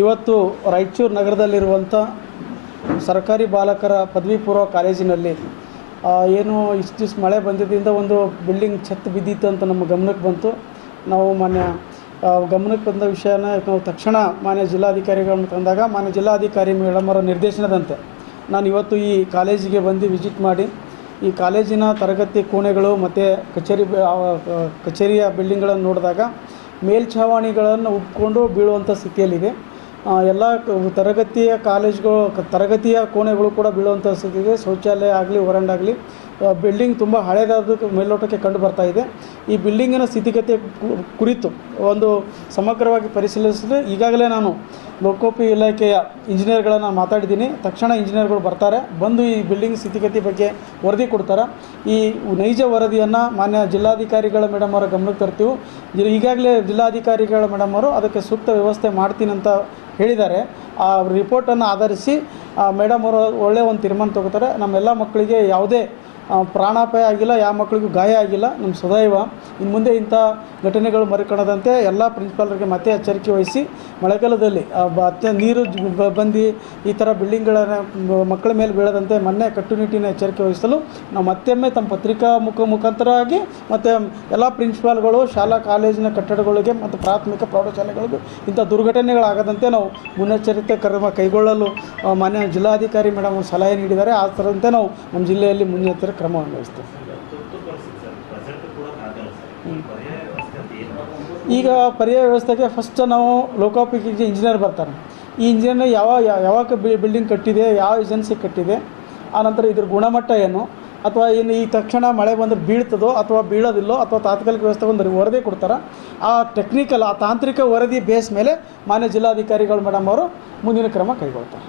ಇವತ್ತು ರಾಯಚೂರು ನಗರದಲ್ಲಿರುವಂಥ ಸರ್ಕಾರಿ ಬಾಲಕರ ಪದವಿ ಪೂರ್ವ ಕಾಲೇಜಿನಲ್ಲಿ ಏನು ಇಷ್ಟು ದಿವಸ ಮಳೆ ಬಂದಿದ್ದರಿಂದ ಒಂದು ಬಿಲ್ಡಿಂಗ್ ಛತ್ತು ಬಿದ್ದಿತ್ತು ಅಂತ ನಮ್ಮ ಗಮನಕ್ಕೆ ಬಂತು. ನಾವು ಗಮನಕ್ಕೆ ಬಂದ ವಿಷಯನ ನಾವು ತಕ್ಷಣ ಮಾನ್ಯ ಜಿಲ್ಲಾಧಿಕಾರಿಗಳನ್ನು ತಂದಾಗ ಮಾನ್ಯ ಜಿಲ್ಲಾಧಿಕಾರಿ ಮೇಡಮರ ನಿರ್ದೇಶನದಂತೆ ನಾನು ಇವತ್ತು ಈ ಕಾಲೇಜಿಗೆ ಬಂದು ವಿಸಿಟ್ ಮಾಡಿ ಈ ಕಾಲೇಜಿನ ತರಗತಿ ಕೋಣೆಗಳು ಮತ್ತು ಕಚೇರಿಯ ಬಿಲ್ಡಿಂಗ್ಗಳನ್ನು ನೋಡಿದಾಗ ಮೇಲ್ಛಾವಣಿಗಳನ್ನು ಉಬ್ಕೊಂಡು ಬೀಳುವಂಥ ಸ್ಥಿತಿಯಲ್ಲಿದೆ. ಎಲ್ಲ ತರಗತಿಯ ತರಗತಿಯ ಕೋಣೆಗಳು ಕೂಡ ಬೀಳುವಂಥ ಸ್ಥಿತಿ ಇದೆ. ಶೌಚಾಲಯ ಆಗಲಿ ವರಂಡಾಗಲಿ ಬಿಲ್ಡಿಂಗ್ ತುಂಬ ಹಳೆಯದಾದ ಮೇಲ್ನೋಟಕ್ಕೆ ಕಂಡು ಬರ್ತಾ ಇದೆ. ಈ ಬಿಲ್ಡಿಂಗಿನ ಸ್ಥಿತಿಗತಿ ಕುರಿತು ಒಂದು ಸಮಗ್ರವಾಗಿ ಪರಿಶೀಲಿಸಲು ಈಗಾಗಲೇ ನಾನು ಲೋಕೋಪಿ ಇಲಾಖೆಯ ಇಂಜಿನಿಯರ್ಗಳನ್ನು ಮಾತಾಡಿದ್ದೀನಿ. ತಕ್ಷಣ ಇಂಜಿನಿಯರ್ಗಳು ಬರ್ತಾರೆ, ಬಂದು ಈ ಬಿಲ್ಡಿಂಗ್ ಸ್ಥಿತಿಗತಿ ಬಗ್ಗೆ ವರದಿ ಕೊಡ್ತಾರೆ. ಈ ನೈಜ ವರದಿಯನ್ನು ಮಾನ್ಯ ಜಿಲ್ಲಾಧಿಕಾರಿಗಳ ಮೇಡಮ್ ಅವರ ಗಮನಕ್ಕೆ ತರ್ತೀವಿ. ಈಗಾಗಲೇ ಜಿಲ್ಲಾಧಿಕಾರಿಗಳ ಮೇಡಮ್ ಅವರು ಅದಕ್ಕೆ ಸೂಕ್ತ ವ್ಯವಸ್ಥೆ ಮಾಡ್ತೀನಿ ಅಂತ ಹೇಳಿದ್ದಾರೆ. ಆ ರಿಪೋರ್ಟನ್ನು ಆಧರಿಸಿ ಮೇಡಮ್ ಅವರು ಒಳ್ಳೆಯ ಒಂದು ತೀರ್ಮಾನ ತಗೋತಾರೆ. ನಮ್ಮೆಲ್ಲ ಮಕ್ಕಳಿಗೆ ಯಾವುದೇ ಪ್ರಾಣಾಪಾಯ ಆಗಿಲ್ಲ, ಯಾವ ಮಕ್ಕಳಿಗೂ ಗಾಯ ಆಗಿಲ್ಲ. ನಮ್ಮ ಸದೈವ ಇನ್ನು ಮುಂದೆ ಇಂಥ ಘಟನೆಗಳು ಮರುಕಣದಂತೆ ಎಲ್ಲ ಪ್ರಿನ್ಸಿಪಾಲರಿಗೆ ಮತ್ತೆ ಎಚ್ಚರಿಕೆ ವಹಿಸಿ ಮಳೆಗಾಲದಲ್ಲಿ ನೀರು ಬಂದು ಈ ಥರ ಬಿಲ್ಡಿಂಗ್ಗಳ ಮಕ್ಕಳ ಮೇಲೆ ಬೀಳದಂತೆ ಮೊನ್ನೆ ಕಟ್ಟುನಿಟ್ಟಿನ ಎಚ್ಚರಿಕೆ ವಹಿಸಲು ನಾವು ಮತ್ತೊಮ್ಮೆ ತಮ್ಮ ಪತ್ರಿಕಾ ಮುಖಾಂತರವಾಗಿ ಮತ್ತು ಎಲ್ಲ ಪ್ರಿನ್ಸಿಪಾಲ್ಗಳು ಶಾಲಾ ಕಾಲೇಜಿನ ಕಟ್ಟಡಗಳಿಗೆ ಮತ್ತು ಪ್ರಾಥಮಿಕ ಪ್ರೌಢಶಾಲೆಗಳಿಗೂ ಇಂಥ ದುರ್ಘಟನೆಗಳಾಗದಂತೆ ನಾವು ಮುನ್ನೆಚ್ಚರಿಕೆ ಕ್ರಮ ಕೈಗೊಳ್ಳಲು ಮಾನ್ಯ ಜಿಲ್ಲಾಧಿಕಾರಿ ಮೇಡಮ್ ಸಲಹೆ ನೀಡಿದ್ದಾರೆ. ಆ ಥರಂತೆ ನಾವು ನಮ್ಮ ಜಿಲ್ಲೆಯಲ್ಲಿ ಮುನ್ನೆಚ್ಚರಿಕೆ ಕ್ರಮವನ್ನು ವಹಿಸ್ತೇವೆ. ಈಗ ಪರ್ಯಾಯ ವ್ಯವಸ್ಥೆಗೆ ಫಸ್ಟ್ ನಾವು ಲೋಕೋಪಯೋಗಿ ಇಂಜಿನಿಯರ್ ಬರ್ತಾರೆ. ಈ ಇಂಜಿನಿಯರ್ನ ಯಾವಾಗ ಬಿಲ್ಡಿಂಗ್ ಕಟ್ಟಿದೆ, ಯಾವ ಏಜೆನ್ಸಿ ಕಟ್ಟಿದೆ, ಆನಂತರ ಇದ್ರ ಗುಣಮಟ್ಟ ಏನು, ಅಥವಾ ಏನು ಈ ತಕ್ಷಣ ಮಳೆ ಬಂದರೆ ಬೀಳ್ತದೋ ಅಥವಾ ಬೀಳೋದಿಲ್ಲೋ ಅಥವಾ ತಾತ್ಕಾಲಿಕ ವ್ಯವಸ್ಥೆ ಒಂದು ವರದಿ ಕೊಡ್ತಾರೆ. ಆ ತಾಂತ್ರಿಕ ವರದಿ ಬೇಸ್ ಮೇಲೆ ಮಾನ್ಯ ಜಿಲ್ಲಾಧಿಕಾರಿಗಳು ಮೇಡಮ್ ಅವರು ಮುಂದಿನ ಕ್ರಮ ಕೈಗೊಳ್ತಾರೆ.